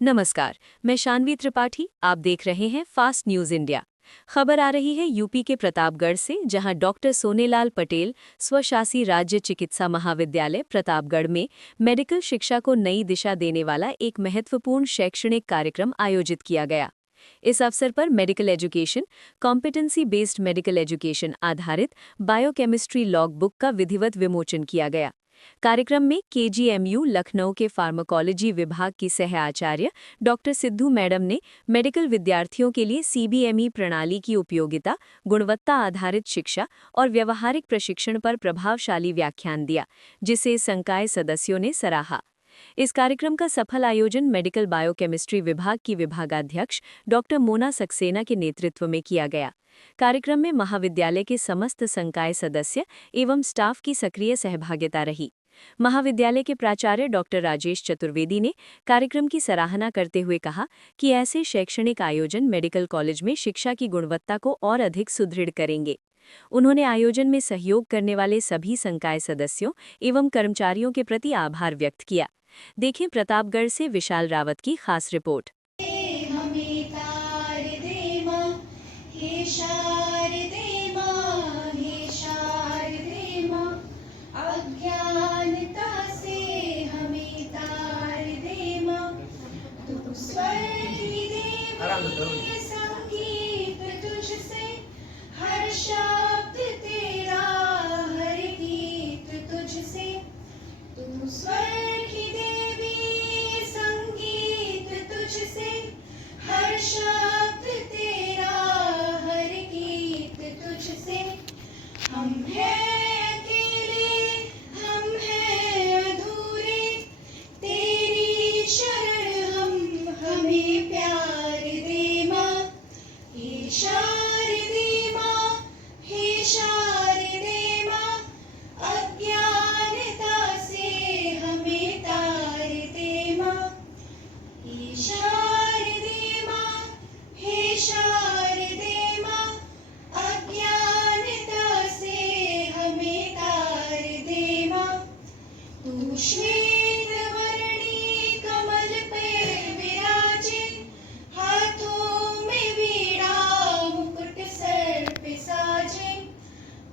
नमस्कार, मैं शानवी त्रिपाठी। आप देख रहे हैं फास्ट न्यूज इंडिया। खबर आ रही है यूपी के प्रतापगढ़ से, जहां डॉक्टर सोनेलाल पटेल स्वशासी राज्य चिकित्सा महाविद्यालय प्रतापगढ़ में मेडिकल शिक्षा को नई दिशा देने वाला एक महत्वपूर्ण शैक्षणिक कार्यक्रम आयोजित किया गया। इस अवसर पर medical education, competency based medical education आधारित बायोकेमिस्ट्री लॉग बुक का विधिवत विमोचन किया गया। कार्यक्रम में केजीएमयू लखनऊ के फार्माकोलॉजी विभाग की सह आचार्य डॉक्टर सिद्धू मैडम ने मेडिकल विद्यार्थियों के लिए सीबीएमई प्रणाली की उपयोगिता, गुणवत्ता आधारित शिक्षा और व्यवहारिक प्रशिक्षण पर प्रभावशाली व्याख्यान दिया, जिसे संकाय सदस्यों ने सराहा। इस कार्यक्रम का सफल आयोजन मेडिकल बायोकेमिस्ट्री विभाग की विभागाध्यक्ष डॉक्टर मोना सक्सेना के नेतृत्व में किया गया। कार्यक्रम में महाविद्यालय के समस्त संकाय सदस्य एवं स्टाफ की सक्रिय सहभागिता रही। महाविद्यालय के प्राचार्य डॉक्टर राजेश चतुर्वेदी ने कार्यक्रम की सराहना करते हुए कहा कि ऐसे शैक्षणिक आयोजन मेडिकल कॉलेज में शिक्षा की गुणवत्ता को और अधिक सुदृढ़ करेंगे। उन्होंने आयोजन में सहयोग करने वाले सभी संकाय सदस्यों एवं कर्मचारियों के प्रति आभार व्यक्त किया। देखें प्रतापगढ़ से विशाल रावत की खास रिपोर्ट। संगीत तुझसे, हर शब्द तेरा, हर गीत तुझसे, तू स्वर की देवी। संगीत तुझसे, हर शब्द तेरा, हर गीत तुझसे। हम हैं अकेले, हम हैं अधूरे, तेरी शरण हम, हमें प्यार दे माँ। हे शारदे माँ, हे शारदे माँ, अज्ञानता से हमें तार दे माँ। हे शारदे माँ, हे शारदे माँ, अज्ञानता से हमें तार दे माँ। तू श्वेत वर्णी कमल पे विराजे, हाथों में वीणा मुकुट सर पे साजे।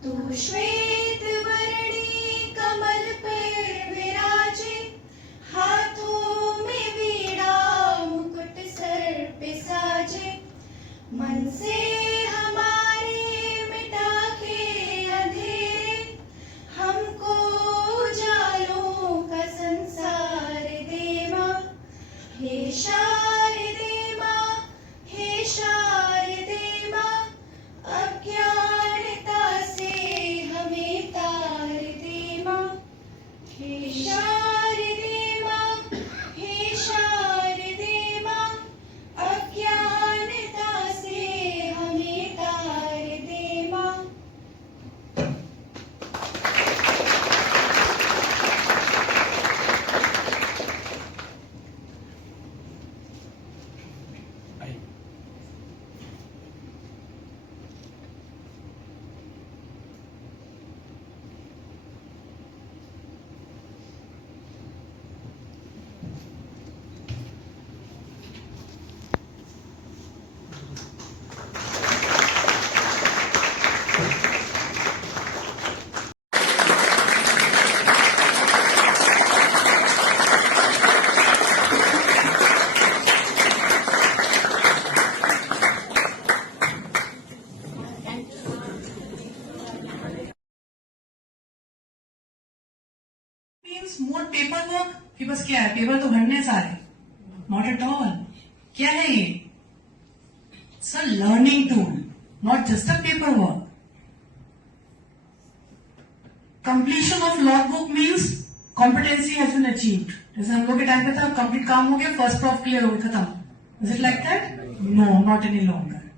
तू श्वेत वर्णी कमल पे विराजे, हाथों में वीणा मुकुट सर पे साजे। मन से हमारे मिटा के अंधेरे, हमको उजालों का संसार दे माँ। हे शारदे माँ, हे शारदे माँ, अज्ञानता से हमें तार दे माँ। हे शारदे माँ, हे शारदे माँ, अज्ञानता से हमें तार दे माँ। मीन्स मोर पेपर वर्क कि बस क्या है, पेपर तो भरने सारे, नॉट एट ऑल। क्या है ये? Sir learning tool, not just a paper work. Completion of log book means competency has been achieved. जैसे हम लोग के टाइम पे था, कंप्लीट काम हो गया, फर्स्ट प्रॉफ क्लियर हो गया, खत्म। Is it like that? No, not any longer.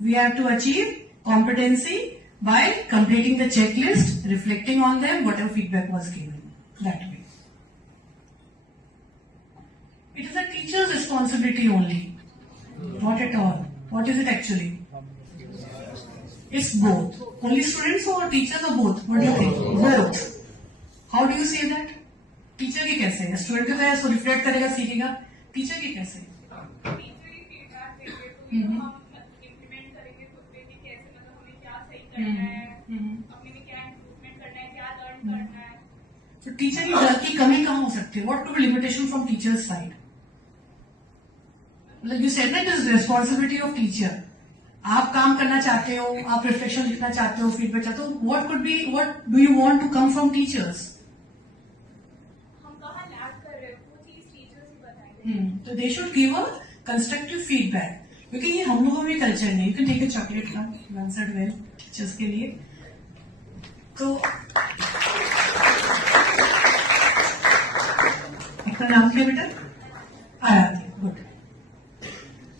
We have to achieve competency by completing the checklist, reflecting on them, whatever feedback was given. That way. It is a teacher's responsibility only. Not at all. What is it actually? It's both. Only students or teachers or both? What do you think? Both. How do you say that? Teacher की कैसे है? Student के तो reflect करेगा, सीखेगा, teacher की कैसे? Teacher ही feedback देंगे तो ये हम इम्प्लीमेंट करेंगे खुद पे कि कैसे मतलब हमें क्या सही करना है, अपने में क्या इम्प्रूवमेंट करना है, क्या लर्न करना है. तो टीचर की डर की कमी कहाँ हो सकती है? What could be limitation from teachers side? मतलब you said that is responsibility of teacher. आप काम करना चाहते हो, आप रिफ्लेक्शन लिखना चाहते हो, फीडबैक चाहते हो, what could be, what do you want to come from teachers? हम कहाँ लैग कर रहे हैं वो चीज टीचर्स ही बताएंगे. तो they should give a constructive feedback, क्योंकि ये हम लोगों में कल्चर नहीं. You can take a chocolate from answered well teachers के लिए. तो आपका नाम क्या बेटा? Aaradhya. Good.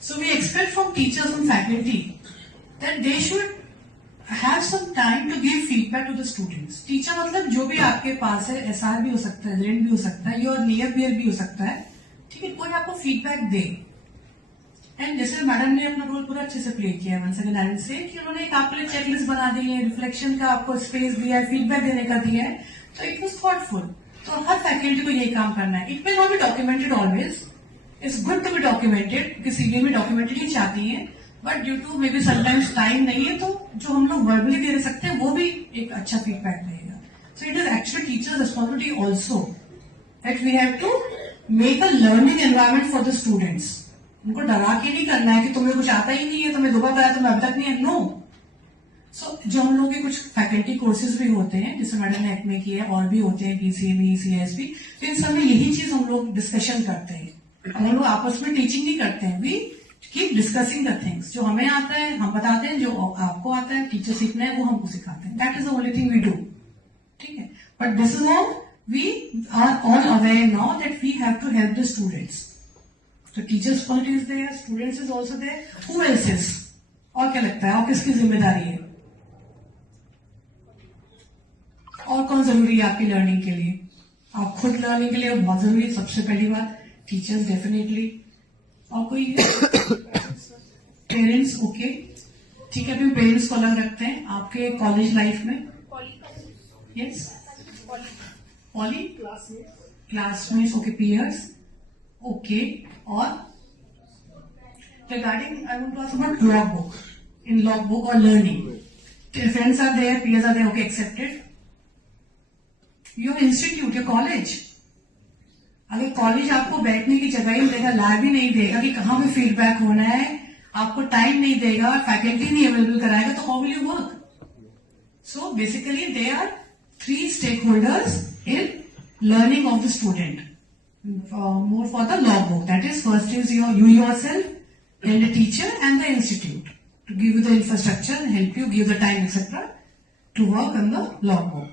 So we expect from teachers and faculty that they should have some time to give feedback to the students. Teacher मतलब जो भी आपके पास है, एसआर भी हो सकता है, रेंट भी हो सकता है, और नियर बियर भी हो सकता है, ठीक है, कोई आपको फीडबैक दे. एंड जैसे मैडम ने अपना रोल पूरा अच्छे से प्ले किया है वंस अगेन से, कि उन्होंने एक आपके लिए चेकलिस्ट बना दी है, रिफ्लेक्शन का आपको स्पेस दिया है, फीडबैक देने का दिया है, तो इट वॉज थॉटफुल. तो हर फैकल्टी को यही काम करना है. It may not be documented always. It's good to be documented, क्योंकि सीनियर में डॉक्यूमेंटेड ही चाहती है, but due to may be sometimes time नहीं है, तो जो हम लोग वर्बली दे सकते हैं वो भी एक अच्छा फीडबैक रहेगा. So it is actually teachers responsibility also that we have to make a learning environment for the students. उनको डरा के नहीं करना है कि तुम्हें कुछ आता ही नहीं है, तुम्हें दो बार कराया, तुम्हें अब तक नहीं है. नो. सो जो हम लोग के कुछ फैकल्टी कोर्सेज भी होते हैं, जैसे मैडम ने एक्मे किया, और भी होते हैं पीसीएमई, सीएसपी, तो इन सब में यही चीज हम लोग डिस्कशन करते हैं. हम लोग आपस में टीचिंग नहीं करते हैं. We keep discussing the things. जो हमें आता है हम बताते हैं, जो आपको आता है टीचर सीखना है वो हमको सिखाते हैं. That is the only thing we do. ठीक है. But this is all we are all aware now that we have to help the students. तो teachers quality is there, students is also there. Who else is? और क्या लगता है, और किसकी जिम्मेदारी है, और कौन जरूरी है आपकी लर्निंग के लिए? आप खुद लर्निंग के लिए बहुत जरूरी है. सबसे पहली बात टीचर्स डेफिनेटली. और कोई पेरेंट्स? ओके, ठीक है. अभी पेरेंट्स को अलग रखते हैं. आपके कॉलेज लाइफ में yes, poly classmates, okay, peers, okay. और regarding I want to ask about log book. In log book और learning, friends are there, peers are there, okay, accepted. Your institute, your college, अगर college आपको बैठने की जगह ही देगा, lab ही नहीं देगा कि कहाँ पे फीडबैक होना है, आपको टाइम नहीं देगा, फैकल्टी नहीं अवेलेबल कराएगा, तो how will you work? So basically they are 3 stakeholders in learning of the student. More for the log book, that is first is you yourself, then the teacher and the institute to give you the infrastructure and help you give the time etc. to work on the log book.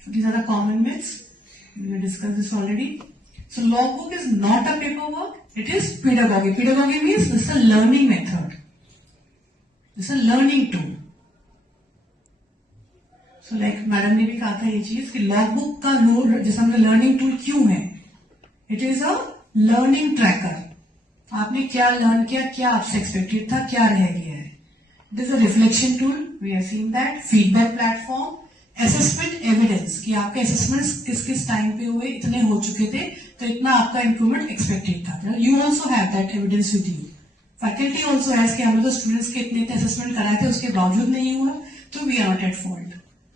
So these are the common myths. We have discussed this already. So logbook is not a paperwork. It is pedagogy. Pedagogy means this is a learning method. This is a learning tool. So like madam ने भी कहा था ये चीज कि logbook का role जैसे हमने लर्निंग टूल क्यों है? It is a learning tracker. आपने क्या लर्न किया, क्या आपसे एक्सपेक्टेड था, क्या रह गया है. It is a reflection tool. We are seeing that. Feedback platform. Assessment evidence कि आपके असेसमेंट्स किस किस टाइम पे हुए, इतने हो चुके थे, तो इतना आपका इंप्रूवमेंट एक्सपेक्टेड था. You also have that evidence with you. Faculty also has कि हमने तो स्टूडेंट्स के इतने असेसमेंट कराए थे, उसके बावजूद नहीं हुआ, तो we are not at fault.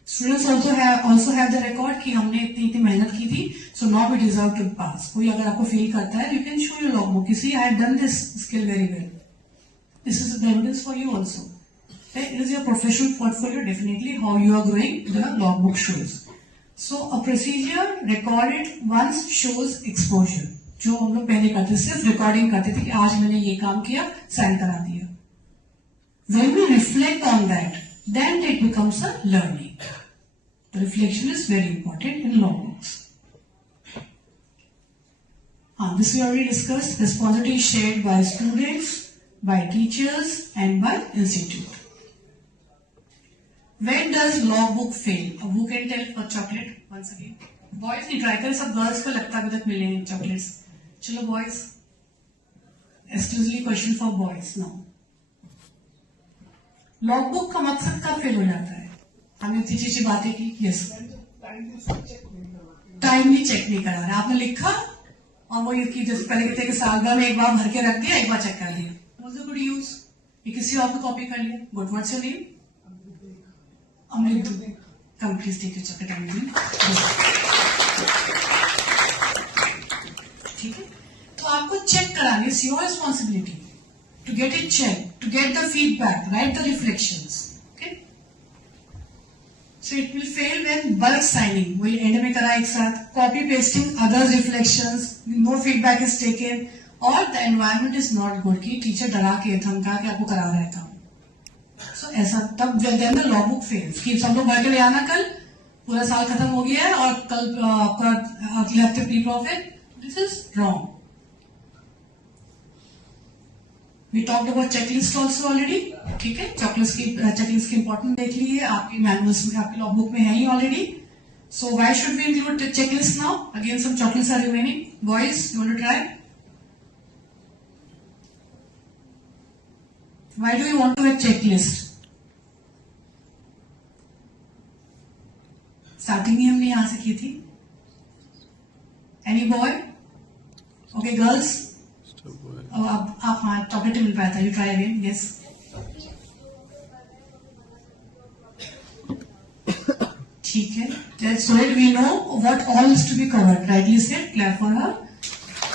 Students also have the record कि हमने इतनी मेहनत की थी, so now we deserve to pass. कोई अगर आपको फील करता है, you can show your logbook, see I have done this skill very well. This is the evidence for you also. It is your professional portfolio, definitely how you are growing, the logbook shows. So a procedure recorded once shows exposure. जो हम लोग पहले करते सिर्फ recording करते थे कि आज मैंने ये काम किया, साइन करा दिया. When we reflect on that, then it becomes a learning. The reflection is very important in logbooks. This we already discussed. Responsibility is shared by students, by teachers, and by institute. When does logbook fail? Who can tell for chocolate once again? Boys नहीं try करें, सब girls को लगता है तक मिलेंगे chocolates. चलो boys, exclusively question for boys now. Logbook का मकसद कब फेल हो जाता है? हमने इतनी चीजें बातें की. यस, टाइमली चेक नहीं करा रहा. आपने लिखा और वो इसकी जैसे पहले कहते हैं कि साल भर में एक बार भर के रख दिया, एक बार चेक कर दिया। Was a good use. ये किसी और को कॉपी कर लिया। Good, what's your name? Amrit. Come please take your chocolate Amrit. ठीक है, तो आपको चेक करानी, it's your responsibility to get it check, to get the feedback, right the reflections. Okay, so it will fail when bulk signing, वही end में करा एक साथ, copy pasting other reflections, no feedback is taken, और the environment is not good कि teacher डरा के धमका के आपको करा रहा है काम। सो ऐसा तब then the log book fails कि सब लोग भर के ले आना, कल पूरा साल खत्म हो गया है और कल आपका अगले हफ्ते pre profit. This is wrong. We talked about checklist also already. ठीक है, चेकलिस्ट की इंपॉर्टेंट देख ली है, आपकी मैनुअल्स में, आपकी लॉ बुक में है ही already. So why should we include the checklist now? Again some chocolates are remaining. Boys, you want to try? Why do you want to have checklist? Starting ही हमने यहां से की थी। Any boy? Okay, girls. अब आप हाँ chocolate मिल पाया था। You try again. Yes. ठीक है। So that we know what all is to be covered. Rightly said. Clap for her.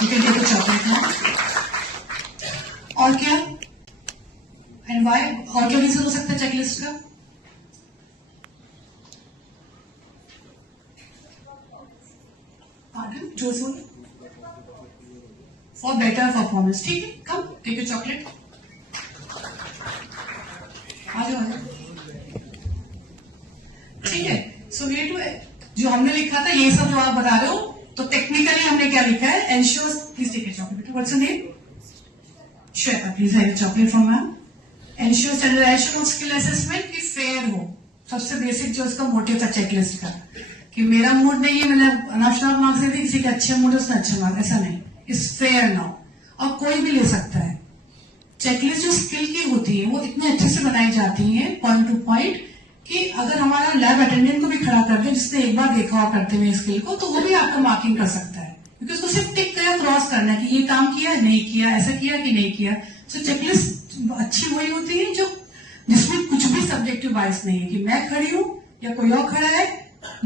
You can take a chocolate now. और क्या? And why? और क्या रीजन हो सकता है चेकलिस्ट का? पार्डन, जो फॉर बेटर परफॉर्मेंस। ठीक है, कम टेक योर चॉकलेट। आ जाओ, आ जाओ। ठीक है, सो ये जो हमने लिखा था, ये सब जो आप बता रहे हो, तो टेक्निकली हमने क्या लिखा है? Ensures, please take your chocolate. What's your name? Shweta, please have your chocolate for ma'am. Ensure standardization of skill assessment की फेयर हो। सबसे बेसिक जो उसका मोटिव था चेकलिस्ट का, कि मेरा मूड नहीं है, मैंने अनाप मार्क्स दे दी, किसी के अच्छे मूड है उसने अच्छे मार्क्स, ऐसा नहीं। इस फेयर नाउ, और कोई भी ले सकता है। चेकलिस्ट जो स्किल की होती है वो इतने अच्छे से बनाई जाती है पॉइंट टू पॉइंट, कि अगर हमारा लैब अटेंडेंट को भी खड़ा कर दे जिसने एक बार देखा हो करते हुए स्किल को, तो वो भी आपका मार्किंग कर सकता है, क्योंकि उसको सिर्फ टिक कर क्रॉस करना है कि ये काम किया नहीं किया, ऐसा किया कि नहीं किया। सो चेकलिस्ट अच्छी वही होती है जो जिसमें कुछ भी सब्जेक्टिव बाइस नहीं है, कि मैं खड़ी हूं या कोई और खड़ा है,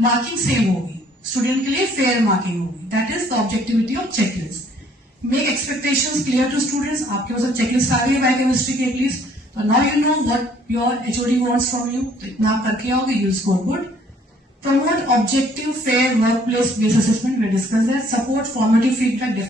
मार्किंग सेम होगी, स्टूडेंट के लिए फेयर मार्किंग होगी। That is the objectivity of checklist. Make expectations clear to students. आपके पास चेकलिस्ट आ गई है बायोकेमिस्ट्री की एटलीस्ट, तो now you know what your HOD wants from you. तो इतना आप करके आओगे, you score good. Promote objective fair workplace based assessment, we discuss that. Support formative feedback.